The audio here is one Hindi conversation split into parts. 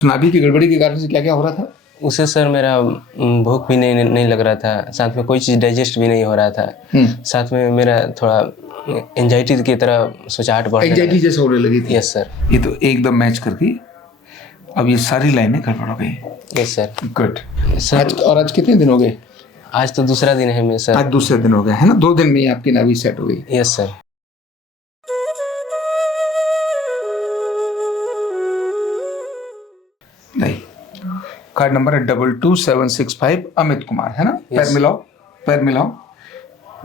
नाभि की गड़बड़ी के कारण से क्या क्या हो रहा था? उससे सर मेरा भूख भी नहीं लग रहा था, साथ में कोई चीज़ डाइजेस्ट भी नहीं हो रहा था। साथ में मेरा थोड़ा एंजाइटी की तरह सोचाहट बढ़ने लगा। एंजाइटी जैसे होने लगी थी? Yes sir. ये तो एकदम मैच कर गई। अब ये सारी लाइनें गड़बड़ हो गई। Yes sir. Good sir. आज कितने दिन हो गए? आज तो दूसरा दिन है मेरे सर। आज दूसरे दिन हो गया है ना? 2 दिन में ही आपकी नाभि सेट हो गई। Yes sir. नहीं, कार्ड नंबर है 22765 अमित कुमार, है ना? पैर मिलाओ,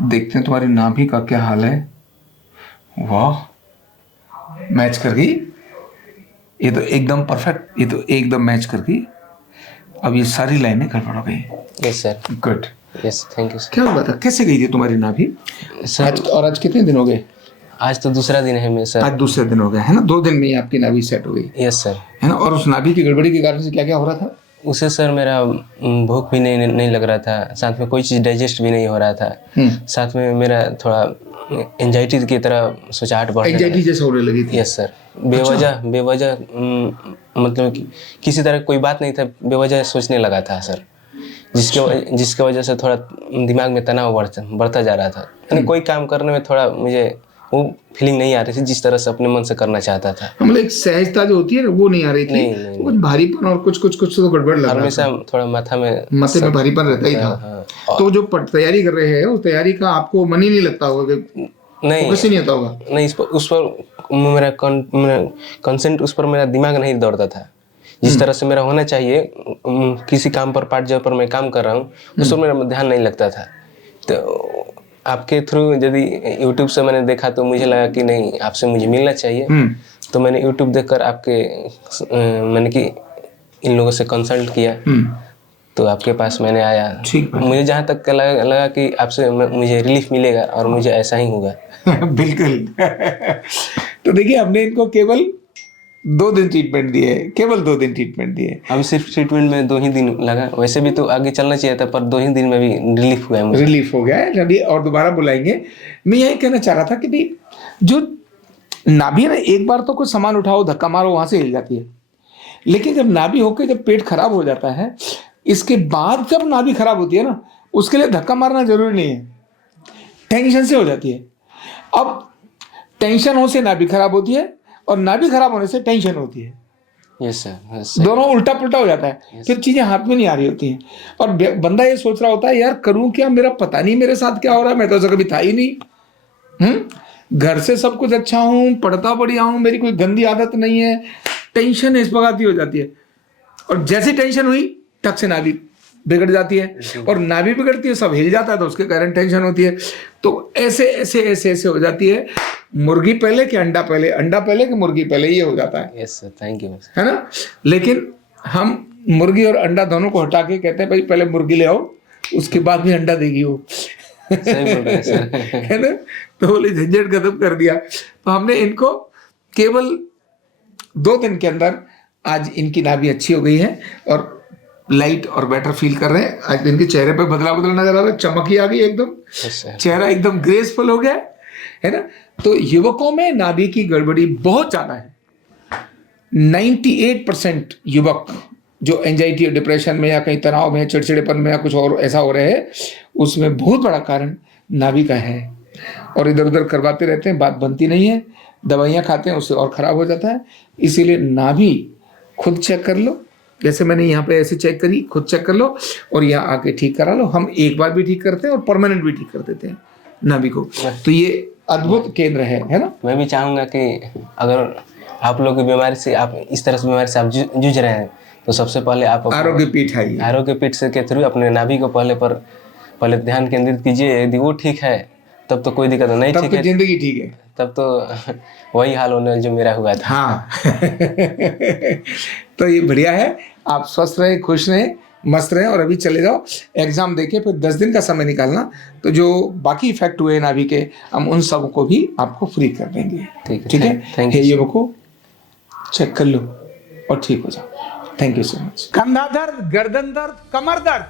देखते हैं तुम्हारी नाभि का क्या हाल है। वाह, मैच कर गई। ये तो एकदम परफेक्ट, ये तो एकदम मैच कर गई। अब ये सारी लाइनें गड़बड़ हो गई। Yes sir. Good. Yes, thank you sir. क्या हुआ था? कैसे गई थी तुम्हारी नाभि? सर आज कितने दिन हो गए? आज तो दूसरा दिन है मेरे सर। आज दूसरे दिन हो गया है ना? 2 दिन में ही आपकी नाभि सेट हो गई। Yes sir. है ना? और उस नाभि की गड़बड़ी के कारण से क्या क्या हो रहा था? उससे सर मेरा भूख भी नहीं लग रहा था, साथ में कोई चीज़ डाइजेस्ट भी नहीं हो रहा था। साथ में मेरा थोड़ा एंजाइटी की तरह सोचाहट बढ़ने लगा। एंजाइटी जैसे होने लगी थी? Yes sir. बेवजह मतलब कि किसी तरह कोई बात नहीं था, बेवजह सोचने लगा था सर, जिसके वजह से थोड़ा दिमाग में तनाव बढ़ता जा रहा था। यानी कोई काम करने में थोड़ा मुझे वो फीलिंग नहीं आ रही थी जिस तरह से अपने मन से करना चाहता था। मतलब एक सहजता जो होती है ना, वो नहीं आ रही थी। नहीं। कुछ भारीपन और कुछ तो गड़बड़ लग रहा था। हमेशा थोड़ा माथे में भारीपन रहता ही था। तो जो तैयारी कर रहे हैं, उस तैयारी का आपको मन ही नहीं लगता होगा? नहीं, फोकस ही नहीं होता होगा? नहीं, उस पर मेरा कंसेंट, उस पर मेरा दिमाग नहीं दौड़ता था जिस तरह से मेरा होना चाहिए। किसी काम पर पार्ट जब पर मैं काम कर रहा हूँ, उस पर मेरा ध्यान नहीं लगता था। तो आपके थ्रू यदि यूट्यूब से मैंने देखा तो मुझे लगा कि नहीं, आपसे मुझे मिलना चाहिए। तो मैंने यूट्यूब देखकर मैंने कि इन लोगों से कंसल्ट किया, तो आपके पास मैंने आया। मुझे जहाँ तक लगा कि आपसे मुझे रिलीफ मिलेगा और मुझे ऐसा ही होगा। बिल्कुल। तो देखिए, हमने इनको केवल 2 दिन ट्रीटमेंट दिए, केवल 2 दिन ट्रीटमेंट दिए। अब सिर्फ ट्रीटमेंट में 2 ही दिन लगा, वैसे भी तो आगे चलना चाहिए था, पर 2 ही दिन में भी रिलीफ हुआ है मुझे। रिलीफ हो गया है अभी, और दोबारा बुलाएंगे। मैं यही कहना चाह रहा था कि भाई, जो नाभि है ना, एक बार तो कोई सामान उठाओ, धक्का मारो, वहां से हिल जाती है। लेकिन जब नाभि होकर जब पेट खराब हो जाता है, इसके बाद जब नाभि खराब होती है ना, उसके लिए धक्का मारना जरूरी नहीं है, टेंशन से हो जाती है। अब टेंशन हो से नाभि खराब होती है, और नाभि खराब होने से टेंशन होती है। Yes sir. दोनों उल्टा पुल्टा हो जाता है। फिर चीजें हाथ में नहीं आ रही होती हैं, और बंदा ये सोच रहा होता है, यार करूं क्या, मेरा पता नहीं मेरे साथ क्या हो रहा है, मैं तो ऐसा कभी था ही नहीं। घर से सब कुछ अच्छा हूं, पढ़ता बढ़िया हूं, मेरी कोई गंदी आदत नहीं है। टेंशन इस प्रकार की हो जाती है, और जैसी टेंशन हुई टक से नाभि बिगड़ जाती है, और नाभि बिगड़ती है, सब हिल जाता है, तो उसके कारण टेंशन होती है। तो ऐसे हो जाती है। मुर्गी पहले कि अंडा पहले, अंडा पहले कि मुर्गी पहले, ये हो जाता है। Yes sir, thank you. है ना? लेकिन हम मुर्गी और अंडा दोनों को हटा के कहते हैं, भाई पहले मुर्गी ले आओ, उसके बाद भी अंडा देगी वो। सही बोल रहे हैं सर। है ना? तो बोले झंझट खत्म कर दिया। तो हमने इनको केवल 2 दिन के अंदर आज इनकी नाभि अच्छी हो गई है, और लाइट और बेटर फील कर रहे हैं। आज इनके चेहरे पे बदलाव नजर आ रहा है, चमक ही आ गई एकदम। चेहरा एकदम ग्रेसफुल हो गया है ना? तो युवकों में नाभि की गड़बड़ी बहुत ज्यादा है। 98% युवक जो एंजाइटी और डिप्रेशन में, या कहीं तनाव में, चिड़चिड़ेपन में, या कुछ और ऐसा हो रहे हैं, उसमें बहुत बड़ा कारण नाभि का है। और इधर उधर करवाते रहते हैं, बात बनती नहीं है, दवाइयाँ खाते हैं, उससे और खराब हो जाता है। इसीलिए नाभि खुद चेक कर लो, जैसे मैंने यहाँ पे ऐसे चेक करी, खुद चेक कर लो, और यहाँ आके ठीक करा लो। हम एक बार भी ठीक करते हैं और परमानेंट भी ठीक कर देते हैं नाभि को। तो ये अद्भुत केंद्र है ना? मैं भी चाहूँगा कि अगर आप लोग की बीमारी से, आप इस तरह से बीमारी से आप जूझ रहे हैं, तो सबसे पहले आप आरोग्य पीठ है, आरोग्य पीठ से के थ्रू अपने नाभि को पहले ध्यान केंद्रित कीजिए। यदि वो ठीक है तब तो कोई दिक्कत नहीं, ठीक है, जिंदगी ठीक है, तब तो वही हाल होने जो मेरा हुआ था। हाँ। तो ये बढ़िया है, आप स्वस्थ रहे, खुश रहे, मस्त रहे, और अभी चले जाओ एग्जाम देके, फिर 10 दिन का समय निकालना, तो जो बाकी इफेक्ट हुए नाभि के, हम उन सब को भी आपको फ्री कर देंगे। ठीक है? ये युवकों चेक कर लो और ठीक हो जाओ। Thank you so much. कंधा दर्द, गर्दन दर्द, कमर दर्द,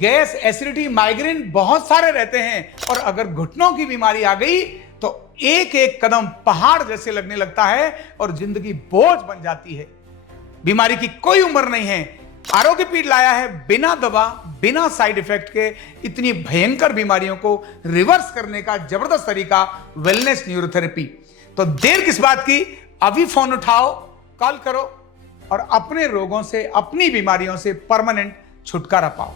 गैस, एसिडिटी, माइग्रेन बहुत सारे रहते हैं, और अगर घुटनों की बीमारी आ गई तो एक एक कदम पहाड़ जैसे लगने लगता है, और जिंदगी बोझ बन जाती है। बीमारी की कोई उम्र नहीं है। आरोग्य पीठ लाया है बिना दवा, बिना साइड इफेक्ट के इतनी भयंकर बीमारियों को रिवर्स करने का जबरदस्त तरीका, वेलनेस न्यूरोथेरेपी। तो देर किस बात की, अभी फोन उठाओ, कॉल करो और अपने रोगों से, अपनी बीमारियों से परमानेंट छुटकारा पाओ।